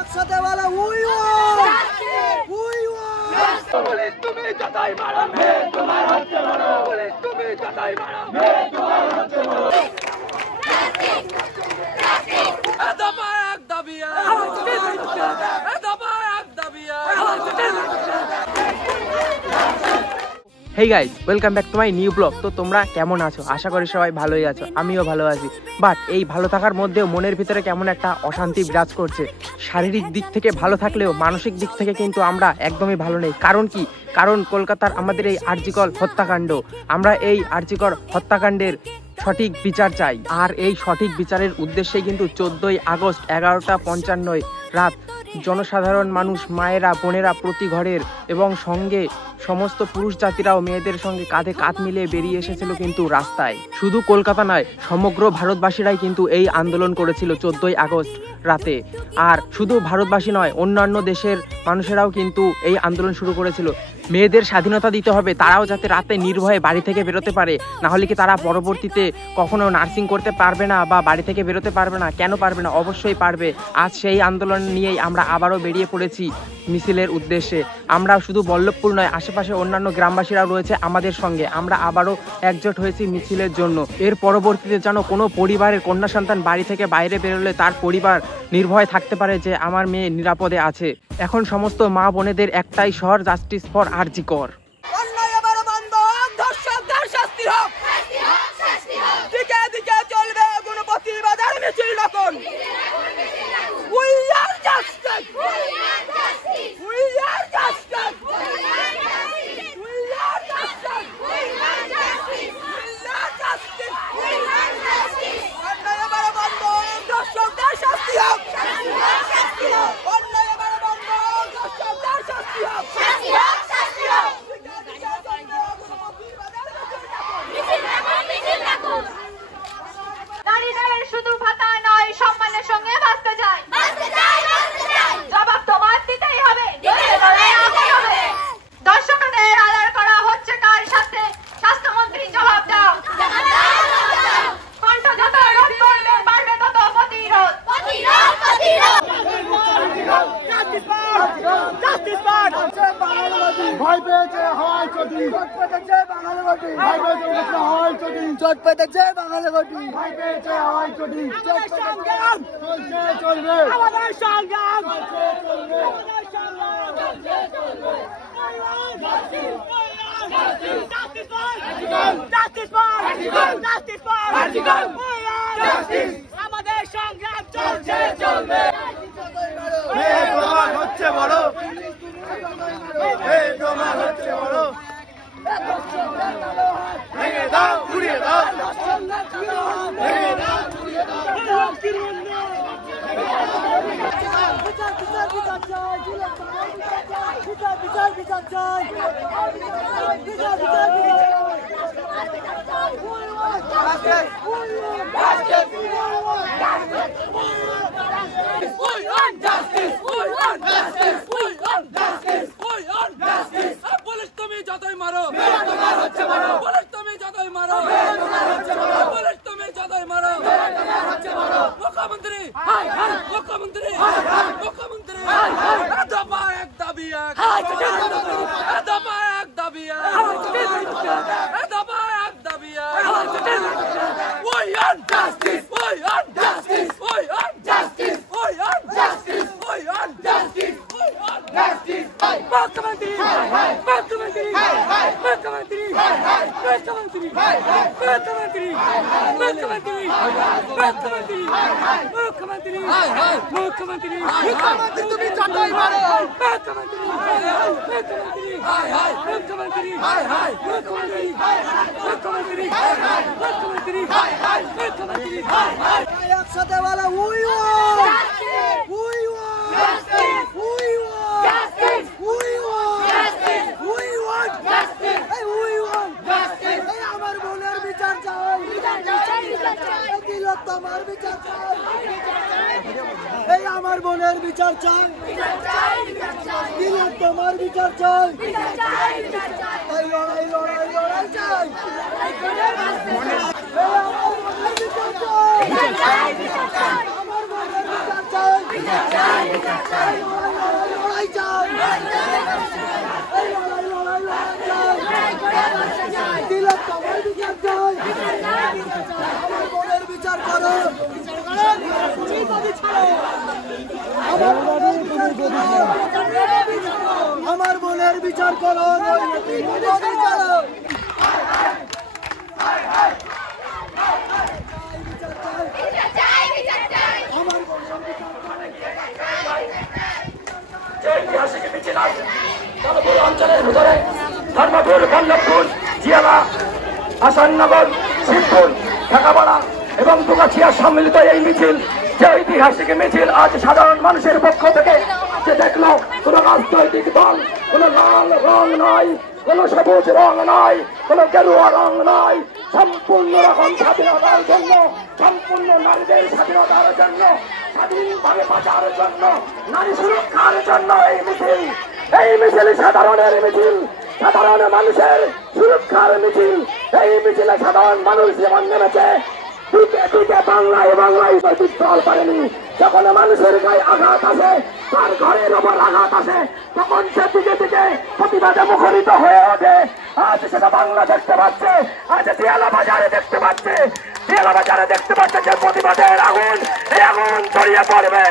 একসাথে বলো we police তুমি যতই মারো তোমার হচ্ছে মারো পুলিশ তুমি যতই মারো তোমার হচ্ছে মারো hey guys, welcome back to my new blog. তো তোমরা কেমন আছো? আশা করি সবাই ভালোই আছো, আমিও ভালো আছি। বাট এই ভালো থাকার মধ্যেও মনের ভিতরে কেমন একটা অশান্তি বিরাজ করছে। শারীরিক দিক থেকে ভালো থাকলেও মানসিক দিক থেকে কিন্তু আমরা একদমই ভালো নেই। কারণ কি? কারণ কলকাতার আমাদের এই আরজিকর হত্যাকাণ্ড, আমরা এই আরজিকর হত্যাকাণ্ডের সঠিক বিচার চাই। আর এই সঠিক বিচারের উদ্দেশ্যে কিন্তু 14ই আগস্ট 11:55 রাত জনসাধারণ মানুষ, মায়েরা, বোনেরা প্রতি ঘরের এবং সঙ্গে সমস্ত পুরুষ জাতিরাও মেয়েদের সঙ্গে কাঁধে কাঁধ মিলিয়ে বেরিয়ে এসেছিল কিন্তু রাস্তায়। শুধু কলকাতা নয়, সমগ্র ভারতবাসীরাই কিন্তু এই আন্দোলন করেছিল 14ই আগস্ট রাতে। আর শুধু ভারতবাসী নয়, অন্যান্য দেশের মানুষেরাও কিন্তু এই আন্দোলন শুরু করেছিল। মেয়েদের স্বাধীনতা দিতে হবে, তারাও যাতে রাতে নির্ভয়ে বাড়ি থেকে বেরোতে পারে, না হলে কি তারা পরবর্তীতে কখনো নার্সিং করতে পারবে না বা বাড়ি থেকে বেরোতে পারবে না। কেন পারবে না? অবশ্যই পারবে। আজ সেই আন্দোলন নিয়েই আমরা আবারও বেরিয়ে পড়েছি মিছিলের উদ্দেশ্যে। আমরা শুধু বল্লভপুর নয়, আশেপাশে অন্যান্য গ্রামবাসীরাও রয়েছে আমাদের সঙ্গে। আমরা আবারও একজোট হয়েছি মিছিলের জন্য। এর পরবর্তীতে যেন কোনো পরিবারের কন্যা সন্তান বাড়ি থেকে বাইরে বেরোলে তার পরিবার নির্ভয় থাকতে পারে যে আমার মেয়ে নিরাপদে আছে। এখন সমস্ত মা বোনেদের একটাই স্বর, জাস্টিস ফর আরজিকর। শুধু ভাতা নয়, সম্মানের সঙ্গে বাঁচতে চাই। জবাব তোমার দিতেই হবে, দর্শকদের আড়াল করা হচ্ছে কার সাথে? স্বাস্থ্যমন্ত্রী জবাব দাও। কণ্ঠ যত রোধ করবে বাড়বে তত প্রতিরোধ। ভয় পেয়েছে হাওয়ায় চটি, চট পেতেছে বাঙালি ঘটি, ভয় পেয়েছে হাওয়ায় চটি, চট পেতেছে বাঙালি ঘটি, ভয় পেয়েছে হাওয়ায় চটি। সংগ্রাম চলছে চলবে, আমাদের সংগ্রাম চলছে চলবে, আমাদের সংগ্রাম চলছে চলবে। আমাদের সংগ্রাম চলছে চলবে। তোমার হচ্ছে বড়, তোমার হচ্ছে বড়, ভেঙে দাও উড়িয়ে দাও, ভেঙে দাও উড়িয়ে দাও। একসাথে বলো উই আমার বোনের বিচার চাই, তোমার বিচার চাই, এই আমার বোনের বিচার চাই, তোমার বিচার চাই, এই লড়াই লড়াই লড়াই চাই, আমার বোনের বিচার চাই, আমার বিচার করো, আমার বোনের বিচার করো। অঞ্চলের ভিতরে ধর্মপুর, বল্লভপুর, জিয়ালা, আসাননগর, শিবপুর, ঢাকাপাড়া এবং দুগাছিয়া সম্মিলিত এই মিছিল, যে ঐতিহাসিক মিছিল আজ সাধারণ মানুষের পক্ষ থেকে যে দেখলো, কোন রাজনৈতিক দল, কোন লাল রং নয়, কোন সবুজ রং নয়, কোন গেরুয়া রং নয়, সম্পূর্ণ রকম স্বাধীনতার জন্য, সম্পূর্ণ নারীদের স্বাধীনতার জন্য, স্বাধীনভাবে বাঁচার জন্য, নারী সুরক্ষার জন্য এই মিছিল। এই মিছিল সাধারণের মিছিল, সাধারণ মানুষের সুরক্ষার মিছিল। এই মিছিলে সাধারণ মানুষ যেমন নেমেছে, বাংলায় বিদ্রোহ করেনি। যখন মানুষের গায়ে আঘাত আসে, তার ঘরের ওপর আঘাত আসে, তখন সে দিকে দিকে প্রতিবাদে মুখরিত হয়ে ওঠে। আজ সেটা বাংলা দেখতে পাচ্ছে, আজ জিয়ালা বাজারে দেখতে পাচ্ছে, জিয়ালা বাজারে দেখতে পাচ্ছে যে প্রতিবাদের আগুন, এই আগুন ছড়িয়ে পড়বে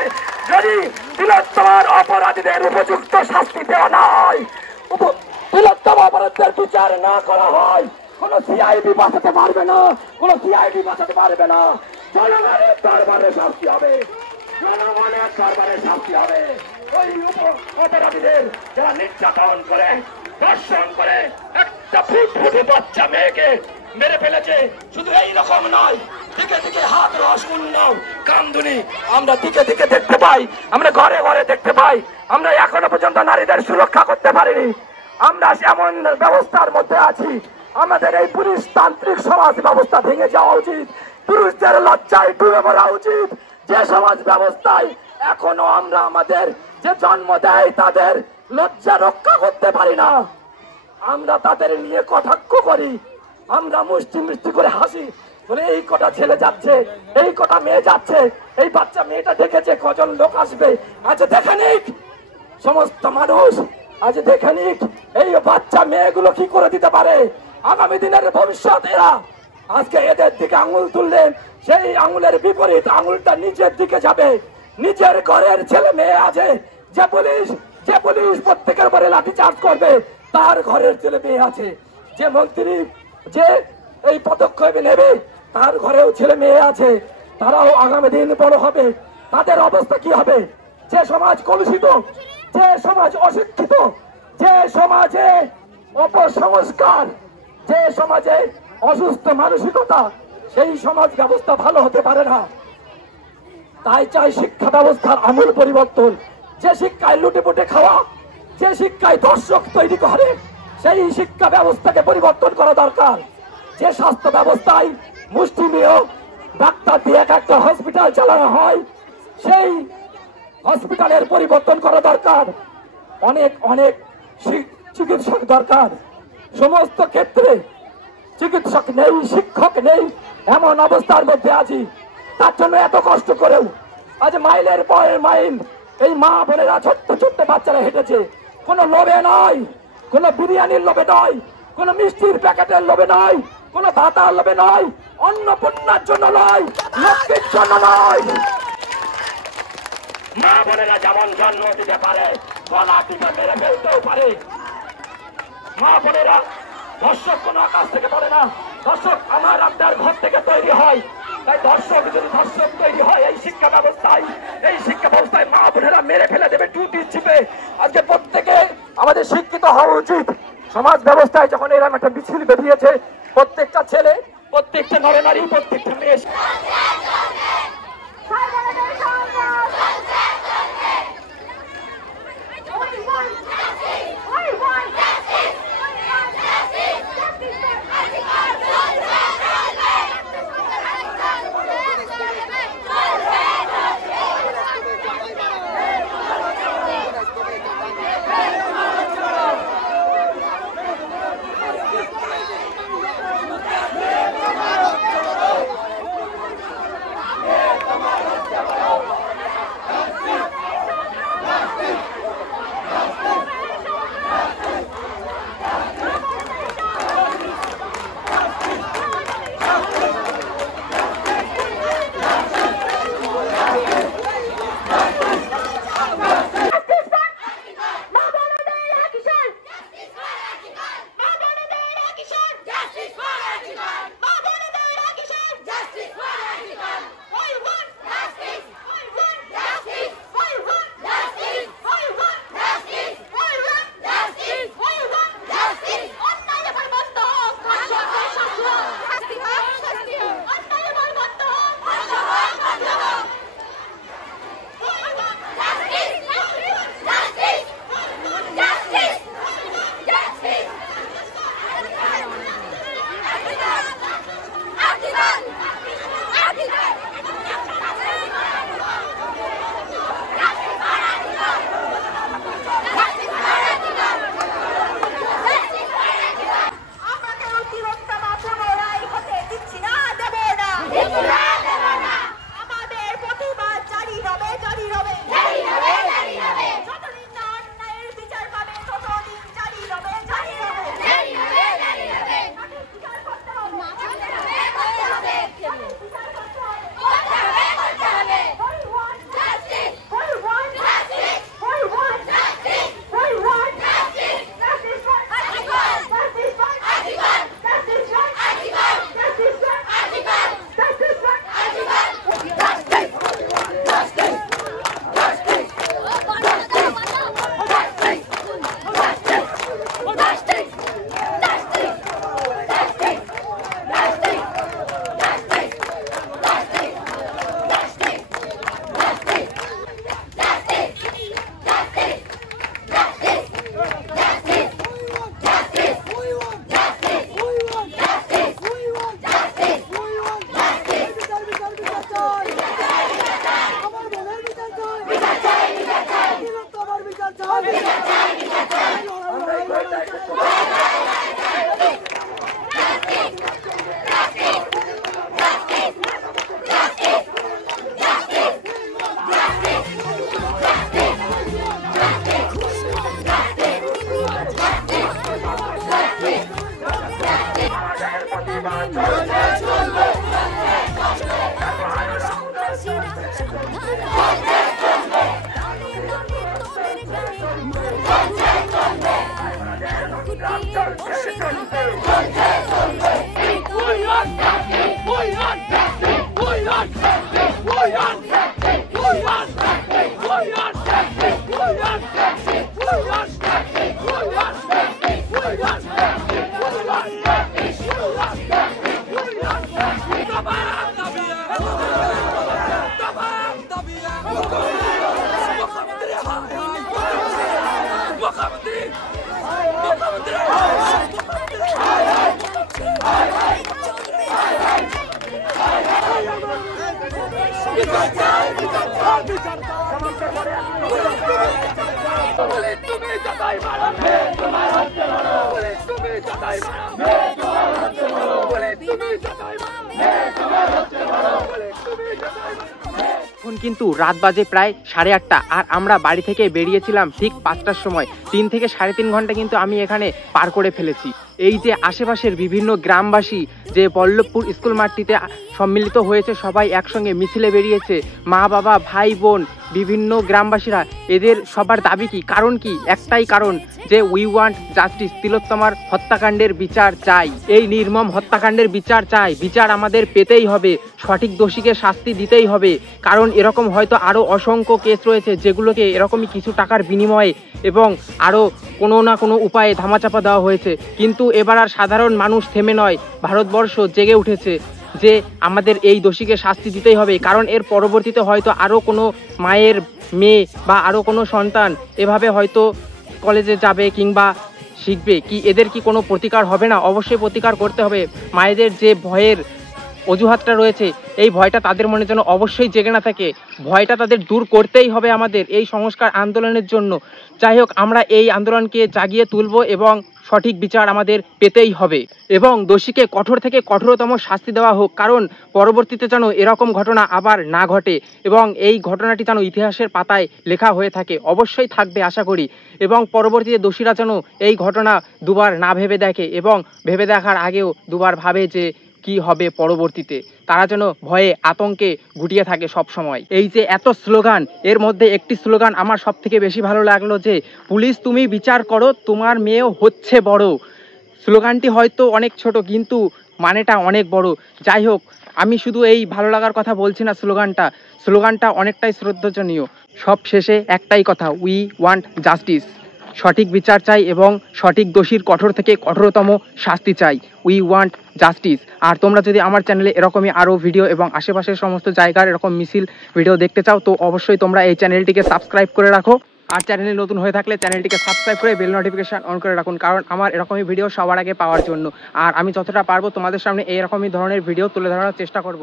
যদি তিলোত্তমার অপরাধীদের উপযুক্ত শাস্তি দেওয়া না হয়, তিলোত্তম অপরাধীদের বিচার না করা হয়। কোন সিআইডি বাঁচাতে পারবে না, কোন সিআইডি বাঁচাতে পারবে না। জনগণের দরবারে শাস্তি হবে, জনগণের দরবারে শাস্তি হবে। ওই অপরাধীদের যারা নির্যাতন করে, ধর্ষণ করে, একটা ফুটফুটে বাচ্চা মেয়েকে মেরে ফেলেছে, শুধু এই রকম নয়, দিকে দিকে হাত রস উন্নব কামদুনি আমরা দিকে দিকে দেখতে পাই, আমরা ঘরে ঘরে দেখতে পাই। আমরা এখনো পর্যন্ত নারীদের সুরক্ষা করতে পারিনি। আমরা এমন ব্যবস্থার মধ্যে আছি, আমাদের এই পুরুষতান্ত্রিক সমাজ ব্যবস্থা ভেঙে যাওয়া উচিত, পুরুষদের লজ্জায় ডুবে মরা উচিত। যে সমাজ ব্যবস্থায় এখনো আমরা আমাদের যে জন্ম দেয় তাদের লজ্জা রক্ষা করতে পারি না, আমরা তাদের নিয়ে কটাক্ষ করি, আমরা মুষ্টি মিষ্টি করে হাসি, বলে এই কটা ছেলে যাচ্ছে, এই কটা মেয়ে যাচ্ছে, এই বাচ্চা মেয়েটা দেখেছে, কজন লোক আসবে, আজ দেখে নিক সমস্ত মানুষ, আজ দেখে নিক এই বাচ্চা মেয়েগুলো কি করে দিতে পারে। আগামী দিনের ভবিষ্যৎ এরা, আজকে এদের দিকে আঙুল তুললেন, সেই আঙুলের বিপরীত আঙুলটা নিচের দিকে যাবে। নিজের ঘরের ছেলে মেয়ে আছে, যে পুলিশ প্রত্যেকের পরে লাঠি চার্জ করবে, তার ঘরের ছেলে মেয়ে আছে। যে মন্ত্রী যে এই পদক্ষেপ নেবে, তার ঘরেও ছেলে মেয়ে আছে, তারাও আগামী দিন বড় হবে, তাদের অবস্থা কি হবে। যে সমাজ কলুষিত, যে সমাজ অশিক্ষিত, যে সমাজে অপসংস্কার, যে সমাজে অসুস্থ মানসিকতা, সেই সমাজ ব্যবস্থা ভালো হতে পারে না। তাই চাই শিক্ষা ব্যবস্থার আমূল পরিবর্তন। যে শিক্ষায় লুটেপুটে খাওয়া, যে শিক্ষায় দর্শক তৈরি করে, সেই শিক্ষা ব্যবস্থাকে পরিবর্তন করা দরকার। যে স্বাস্থ্য ব্যবস্থায় মুষ্টিমেয় ডাক্তার দিয়ে একটা হসপিটাল চালানো হয়, সেই হসপিটালের পরিবর্তন করা দরকার। অনেক অনেক চিকিৎসক দরকার, সমস্ত ক্ষেত্রে চিকিৎসক নেই, শিক্ষক নেই, এমন অবস্থার মধ্যে আছি। তার জন্য এত কষ্ট করেও আজ মাইলের পর মাইল এই মা বোনেরা, ছোট্ট ছোট্ট বাচ্চারা হেঁটেছে, কোনো লোভে নয়, কোনো বিরিয়ানির লোভে নয়, কোনো মিষ্টির প্যাকেটের লোভে নয়, কোনো ভাতার লোভে নয়, অন্নপূর্ণার জন্য নয়, লক্ষ্মীর জন্য নয়। মা বোনেরা যেমন জন্ম দিতে পারে, গলা টিপে মেরে ফেলতেও পারে। মা বোনেরা, দর্শক কোনো আকাশ থেকে পড়ে না, দর্শক আমার আপনার ঘর থেকে তৈরি হয়। তাই দর্শক যদি দর্শক তৈরি হয় এই শিক্ষা ব্যবস্থায়, এই শিক্ষা ব্যবস্থায় মা বোনেরা মেরে ফেলে দেবে টুটি চিপে। আজকে প্রত্যেকে আমাদের শিক্ষিত হওয়া উচিত। সমাজ ব্যবস্থায় যখন এরকম একটা মিছিল বেরিয়েছে, প্রত্যেকটা ছেলে, প্রত্যেকটা নরনারী, প্রত্যেকটা মেয়ে এখন কিন্তু রাত বাজে প্রায় 8:30 আর আমরা বাড়ি থেকে বেরিয়েছিলাম ঠিক 5টার সময়। 3 থেকে 3.5 ঘন্টা কিন্তু আমি এখানে পার করে ফেলেছি। এই যে আশেপাশের বিভিন্ন গ্রামবাসী যে বল্লভপুর স্কুল মাঠটিতে সম্মিলিত হয়েছে, সবাই একসঙ্গে মিছিলে বেরিয়েছে, মা বাবা ভাই বোন বিভিন্ন গ্রামবাসীরা, এদের সবার দাবি কি, কারণ কি? একটাই কারণ, যে উই ওয়ান্ট জাস্টিস। তিলোত্তমার হত্যাকাণ্ডের বিচার চাই, এই নির্মম হত্যাকাণ্ডের বিচার চাই। বিচার আমাদের পেতেই হবে, সঠিক দোষীকে শাস্তি দিতেই হবে। কারণ এরকম হয়তো আরও অসংখ্য কেস রয়েছে যেগুলোকে এরকমই কিছু টাকার বিনিময়ে এবং আরও কোনো না কোনো উপায়ে ধামাচাপা দেওয়া হয়েছে। কিন্তু এবার আর সাধারণ মানুষ থেমে নয়, ভারতবর্ষ জেগে উঠেছে যে আমাদের এই দোষীকে শাস্তি দিতেই হবে। কারণ এর পরবর্তীতে হয়তো আরও কোনো মায়ের মেয়ে বা আরও কোনো সন্তান এভাবে হয়তো কলেজে যাবে কিংবা শিখবে, কি এদের কি কোনো প্রতিকার হবে না? অবশ্যই প্রতিকার করতে হবে। মায়েদের যে ভয়ের অজুহাতটা রয়েছে, এই ভয়টা তাদের মনে যেন অবশ্যই জেগে না থাকে, ভয়টা তাদের দূর করতেই হবে আমাদের এই সংস্কার আন্দোলনের জন্য। যাই হোক, আমরা এই আন্দোলনকে জাগিয়ে তুলব এবং সঠিক বিচার আমাদের পেতেই হবে এবং দোষীকে কঠোর থেকে কঠোরতম শাস্তি দেওয়া হোক। কারণ পরবর্তীতে যেন এরকম ঘটনা আবার না ঘটে এবং এই ঘটনাটি যেন ইতিহাসের পাতায় লেখা হয়ে থাকে, অবশ্যই থাকবে আশা করি। এবং পরবর্তীতে দোষীরা যেন এই ঘটনা দুবার না ভেবে দেখে এবং ভেবে দেখার আগেও দুবার ভাবে যে কি হবে পরবর্তীতে, তারা যেন ভয়ে আতঙ্কে গুটিয়ে থাকে সব সময়। এই যে এত স্লোগান, এর মধ্যে একটি স্লোগান আমার সব থেকে বেশি ভালো লাগলো, যে পুলিশ তুমি বিচার করো, তোমার মেয়েও হচ্ছে বড়। স্লোগানটি হয়তো অনেক ছোট কিন্তু মানেটা অনেক বড়। যাই হোক, আমি শুধু এই ভালো লাগার কথা বলছি না, স্লোগানটা অনেকটাই শ্রদ্ধাজনীয়। সব শেষে একটাই কথা, উই ওয়ান্ট জাস্টিস। সঠিক বিচার চাই এবং সঠিক দোষীর কঠোর থেকে কঠোরতম শাস্তি চাই। We want justice. আর তোমরা যদি আমার চ্যানেলে এরকমই আরও ভিডিও এবং আশেপাশের সমস্ত জায়গার এরকম মিছিল ভিডিও দেখতে চাও, তো অবশ্যই তোমরা এই চ্যানেলটিকে সাবস্ক্রাইব করে রাখো। আর চ্যানেলে নতুন হয়ে থাকলে চ্যানেলটিকে সাবস্ক্রাইব করে বেল নোটিফিকেশন অন করে রাখুন, কারণ আমার এরকমই ভিডিও সবার আগে পাওয়ার জন্য। আর আমি যতটা পারবো তোমাদের সামনে এইরকমই ধরনের ভিডিও তুলে ধরার চেষ্টা করব।